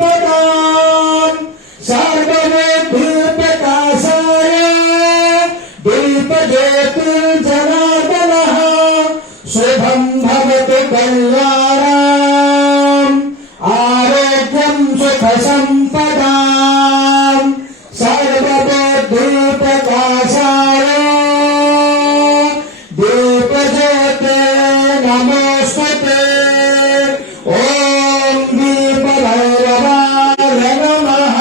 संपदाम् सर्वबुद्धिप्रकाशाय दीपज्योतिर्जनार्दनः शुभं भवतु कल्याणम् आरोग्यं सुखसम्पदाम् सर्वबुद्धिप्रकाशाय दीपज्योते नमोस्तुते। ओम दीपभैरवाय नमः।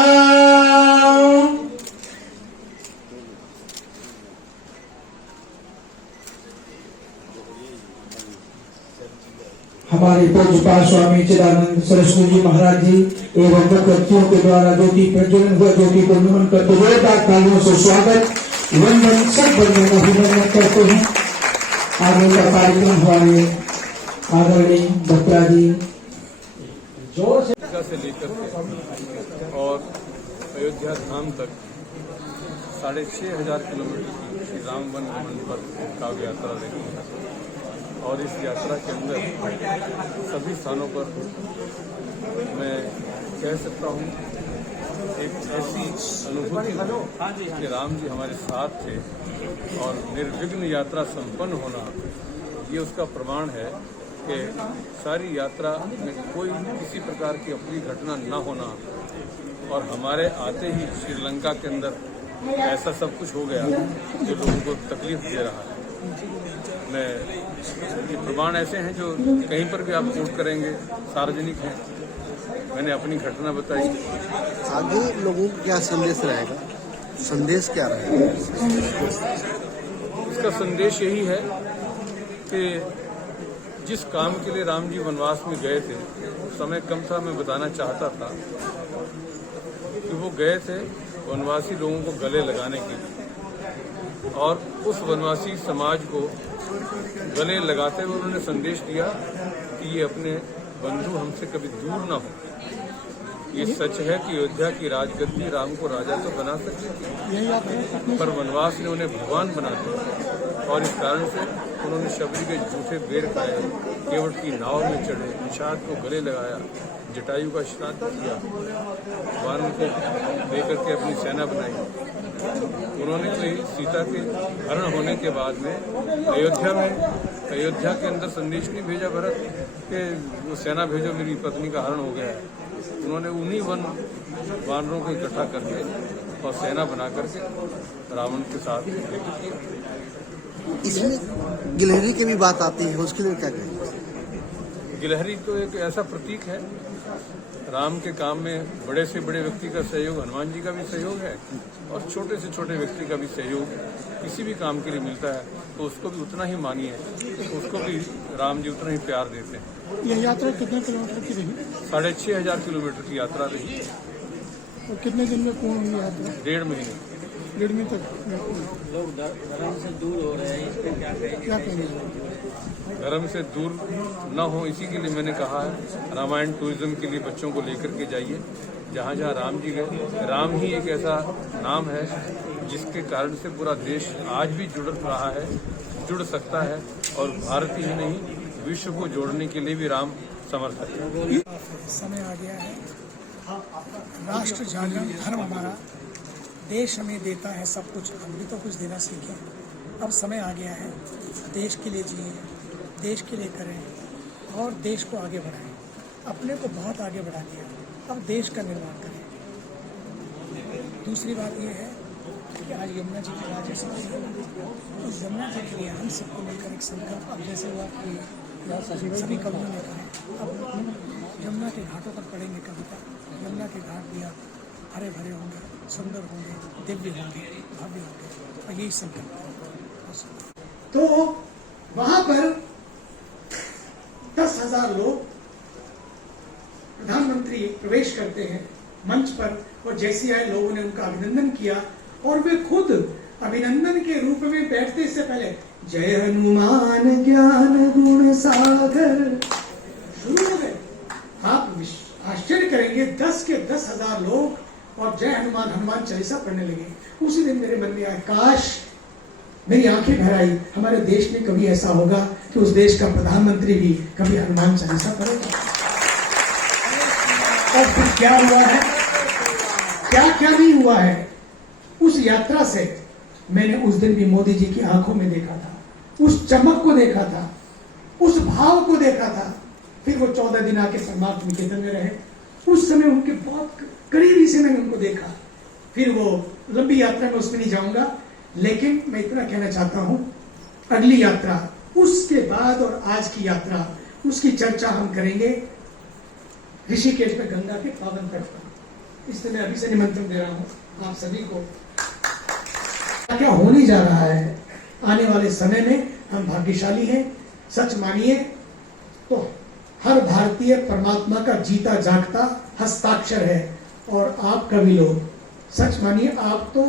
हमारे पूज्यपाद स्वामी चिदानंद सरस्वती जी महाराज जी एवं व्यक्तियों के द्वारा ज्योति प्रज्वलन हुआ ज्योति को नमन करते हुए तालियों से स्वागत वंदन सब बंधुओं को अभिनंदन करते हैं। आगे का कार्यक्रम हमारे आदरणीय भक्ता जी जोर से लेकर और अयोध्या धाम तक 6,500 किलोमीटर की श्री राम वन पर काव्य यात्रा रही है और इस यात्रा के अंदर सभी स्थानों पर मैं कह सकता हूँ एक ऐसी अनुभूति कि राम जी हमारे साथ थे और निर्विघ्न यात्रा संपन्न होना ये उसका प्रमाण है कि सारी यात्रा में कोई किसी प्रकार की अप्रिय घटना न होना और हमारे आते ही श्रीलंका के अंदर ऐसा सब कुछ हो गया जो लोगों को तकलीफ दे रहा है। मैं ये प्रमाण ऐसे हैं जो कहीं पर भी आप कोट करेंगे सार्वजनिक हैं। मैंने अपनी घटना बताई। आगे लोगों को क्या संदेश रहेगा? संदेश क्या रहेगा? इसका संदेश यही है कि जिस काम के लिए राम जी वनवास में गए थे समय कम था, मैं बताना चाहता था कि वो गए थे वनवासी लोगों को गले लगाने के लिए और उस वनवासी समाज को गले लगाते हुए उन्होंने संदेश दिया कि ये अपने बंधु हमसे कभी दूर ना हो। ये सच है कि अयोध्या की राजगद्दी राम को राजा तो बना सकती थी पर वनवास ने उन्हें भगवान बना दिया और इस कारण से उन्होंने शबरी के झूठे बेर खाए, केवट की नाव में चढ़े, निषाद को गले लगाया, जटायु का श्राद्ध किया, वानर को लेकर के अपनी सेना बनाई। उन्होंने कोई सीता के हरण होने के बाद में अयोध्या के अंदर संदेश नहीं भेजा भरत कि वो सेना भेजो मेरी पत्नी का हरण हो गया है। उन्होंने उन्हीं वानरों को इकट्ठा करके और सेना बना करके रावण के साथ युद्ध किया। इसमें गिलहरी की भी बात आती है, उसके लिए क्या कहेंगे? गिलहरी तो एक ऐसा प्रतीक है। राम के काम में बड़े से बड़े व्यक्ति का सहयोग, हनुमान जी का भी सहयोग है और छोटे से छोटे व्यक्ति का भी सहयोग किसी भी काम के लिए मिलता है तो उसको भी उतना ही मानिए, उसको भी राम जी उतना ही प्यार देते हैं। यह यात्रा कितने किलोमीटर की रही? 6,500 किलोमीटर की यात्रा रही और कितने दिन में पूर्ण हुई यात्रा? 1.5 महीने। 1.5 महीने तक लोग धर्म से दूर हो रहे हैं, इस पे क्या कहेंगे? धर्म से दूर न हो इसी के लिए मैंने कहा है रामायण टूरिज्म के लिए बच्चों को लेकर के जाइए। जहाँ जहाँ राम जी गए, राम ही एक ऐसा नाम है जिसके कारण से पूरा देश आज भी जुड़ सकता है और भारत ही नहीं विश्व को जोड़ने के लिए भी राम समर्थ है। समय आ गया है, राष्ट्र जागरण धर्म हमारा देश हमें देता है सब कुछ, हम भी तो कुछ देना सीखें। अब समय आ गया है, देश के लिए जिए, देश के लिए करें और देश को आगे बढ़ाएं। अपने को बहुत आगे बढ़ा दिया, अब देश का निर्माण करें। दूसरी बात यह है कि आज यमुना जी की राज्यसभा है, तो यमुना जी के लिए हम सबको मिलकर एक संकल्प, अब जैसे हुआ कि सभी कवियों ने कहा, अब यमुना के घाटों पर पढ़ेंगे कविता। यमुना के घाट भी अब हरे भरे होंगे, सुंदर होंगे, दिव्य होंगे, भव्य होंगे और यही संकल्प है। तो वहां पर 10,000 लोग प्रधानमंत्री प्रवेश करते हैं मंच पर और जैसे आए लोगों ने उनका अभिनंदन किया और वे खुद अभिनंदन के रूप में बैठते से पहले जय हनुमान ज्ञान गुण सागर शुरू हो गए। आप आश्चर्य करेंगे 10 के 10,000 लोग और जय हनुमान चालीसा पढ़ने लगे। उसी दिन मेरे मन में आया, काश मेरी आंखें भर आई, हमारे देश में कभी ऐसा होगा कि उस देश का प्रधानमंत्री भी कभी हनुमान चालीसा पढ़ेगा। और फिर क्या हुआ है, क्या क्या नहीं हुआ है। उस यात्रा से मैंने उस दिन भी मोदी जी की आंखों में देखा था, उस चमक को देखा था, उस भाव को देखा था। फिर वो 14 दिन आके परमात्मा निकेतन में रहे, उस समय उनके बहुत करीबी से मैंने उनको देखा। फिर वो लंबी यात्रा में उसमें नहीं जाऊंगा, लेकिन मैं इतना कहना चाहता हूं, अगली यात्रा उसके बाद और आज की यात्रा, उसकी चर्चा हम करेंगे ऋषिकेश में गंगा के पावन तट पर। इसलिए मैं अभी से निमंत्रण दे रहा हूं आप सभी को। क्या होने जा रहा है आने वाले समय में, हम भाग्यशाली हैं। सच मानिए तो हर भारतीय परमात्मा का जीता जागता हस्ताक्षर है, और आप कभी लोग सच मानिए आप तो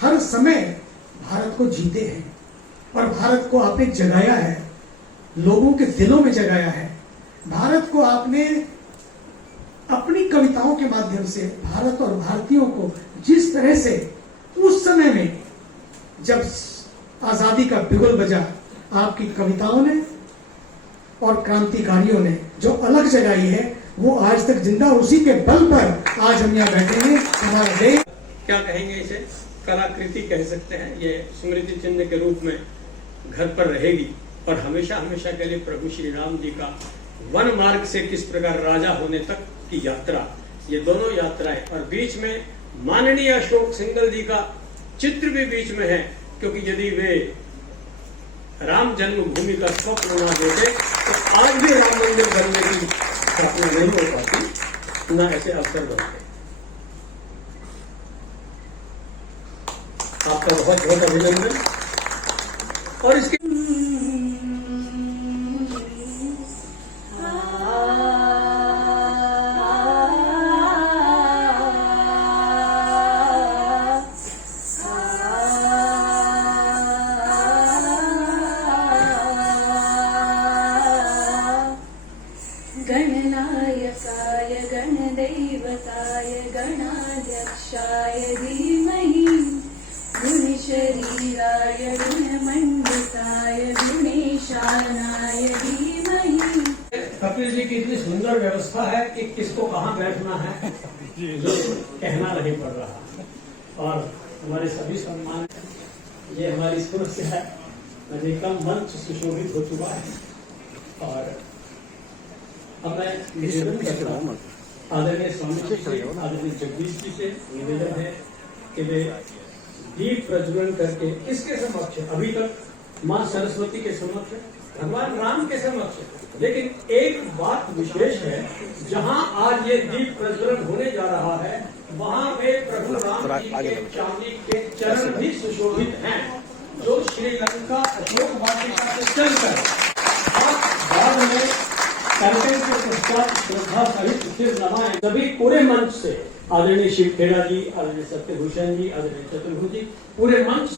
हर समय भारत को जीते हैं, और भारत को आपने जगाया है, लोगों के दिलों में जगाया है। भारत को आपने अपनी कविताओं के माध्यम से भारत और भारतीयों को जिस तरह से उस समय में जब आजादी का बिगुल बजा, आपकी कविताओं ने और क्रांतिकारियों ने जो अलग जगाई है, वो आज तक जिंदा, उसी के बल पर आज हम यहाँ बैठे हैं। हमारा देश क्या कहेंगे इसे, कलाकृति कह सकते हैं। ये स्मृति चिन्ह के रूप में घर पर रहेगी और हमेशा हमेशा के लिए प्रभु श्री राम जी का वन मार्ग से किस प्रकार राजा होने तक की यात्रा, ये दोनों यात्राएं, और बीच में माननीय अशोक सिंघल जी का चित्र भी बीच में है, क्योंकि यदि वे राम जन्मभूमि का स्वप्न ना देते तो आज भी राम मंदिर बनने की स्थापना नहीं हो पाती, न ऐसे अवसर बनते। आपका बहुत बहुत अभिनंदन। और इसके गणनायकाय गणदैवताय गणाध्यक्षाय धीमहि गुणशरीराय गुणमण्डिताय गुणेशानाय धीमहि। कपिल जी की इतनी सुंदर व्यवस्था है कि किसको कहाँ बैठना है ये कहना नहीं पड़ रहा। और हमारे सभी सम्मान, ये हमारी समस्या है, अनेकम मंच सुशोभित हो चुका है। और अब मैं निवेदन करता हूं आदरणीय स्वामी जी से, आदरणीय जगदीश जी से निवेदन है कि वे दीप प्रज्वलन करके किसके समक्ष, अभी तक मां सरस्वती के समक्ष, भगवान राम के समक्ष, लेकिन एक बात विशेष है, जहां आज ये दीप प्रज्वलन होने जा रहा है, वहां वे प्रभु राम जी के चांदी के चरण भी सुशोभित हैं, जो श्रीलंका अशोक वाटिका से चलकर बाद में कार्यक्रम के पश्चात श्रद्धा सहित सिर नवाएं सभी पूरे मंच से, आदरणीय शिव खेड़ा जी, आदरणीय सत्यभूषण जी, आदरणीय चतुर्भुज जी, पूरे मंच